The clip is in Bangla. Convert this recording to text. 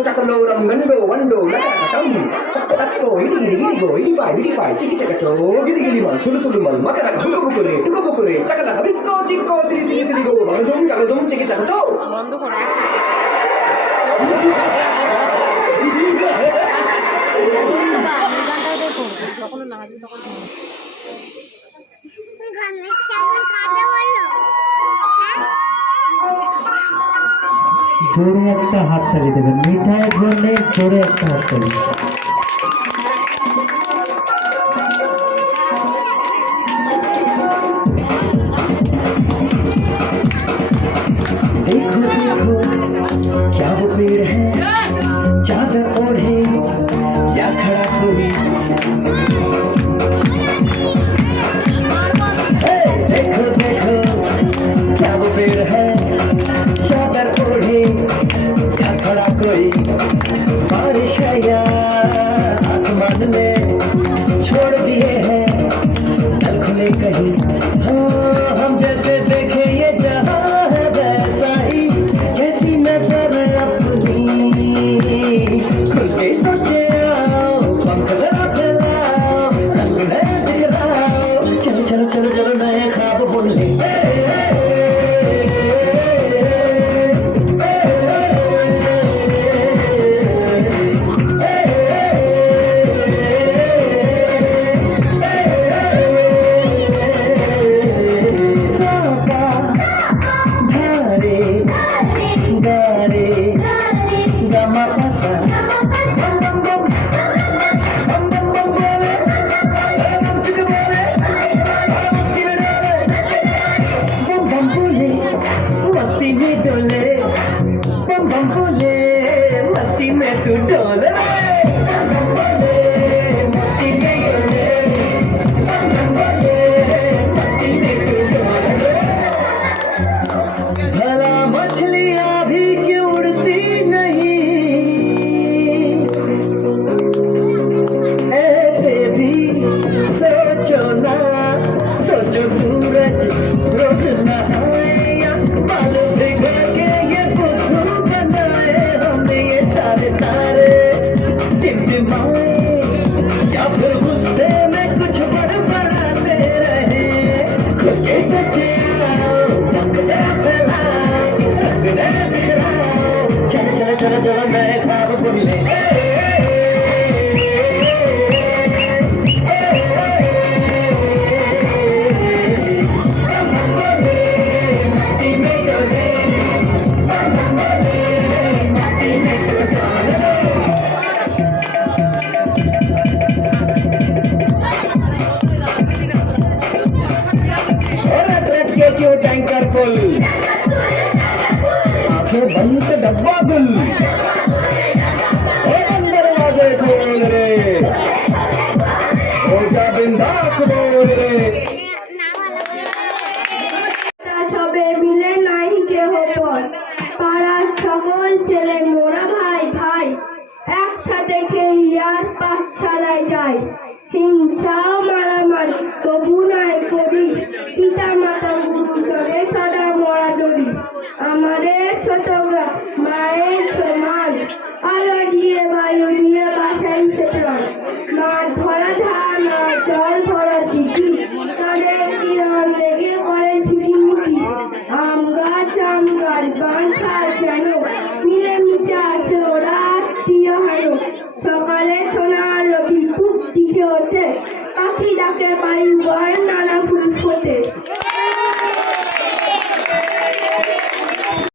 Cakaloram gando wando nakakatam takko hidi pai chiki chakacho gidi bal sulu bal makara tuko bukure chakala kabikko chikko siri go jagadum chiki chakacho বন্ধ করে গানটা দেখো যখন না হাজি তখন গানের চাকা কাজে বললো জোরে একটা হাততালি দেবেন মিঠাইয়ের জন্য জোরে একটা হাততালি देखो देखो क्या वो पेड़ है चादर ओढ़े या खड़ा कोई देखो देखो क्या वो पेड़ है चादर ओढ़े या खड़ा कोई बारिश है या बम बोले मस्ती में तू डोल रे बम बोले मस्ती में डोले बम बोले मस्ती में तू डोल रे भला मछलियां भी क्यों उड़ती नहीं ऐसे भी सोचो ना सोचो सूरज रोज नहाए या बाल भिगा के ये बुद्धू बनाए हमें ये सारे तारे टिमटिमाए या फिर गुस्से में कुछ बड़बड़ाते रहे खुले सचे आओ रंगना फैलाओ रंगना बिखराओ चल चल चल चल मैं ख्वाब बुनले क्यों टैंकर फुल आंखें बंद से डब्बा गुल दरवाजे खोल रे हो जा बिंदास बोल रे সবে মিলে নাই কেহ পর পাড়ার সকল ছেলে মোরা ভাই ভাই একসাথে খেলি আর পাঠশালায় যাই হিংসাও মারামারি তবু নাই করি পিতা মাতা গুরুজনে সদা মরা দড়ি আমাদের ছোট গ্রাম মায়ের সমান আলো দিয়ে বায়ু দিয়ে বাসাই সেটলাম মাঠ ভরা ধান আর জল ভরা চিঠি তাদের কিরণ লেগে করে ছিটিমিটি আম গাছ গান খায় যেন মিলেমিশে আছে ওরা আত্মীয় হানো সকালে সোনার রবি খুব দিকে ওঠে পাখি ডাকে বায়ু বয় নানা ফুল ফোটে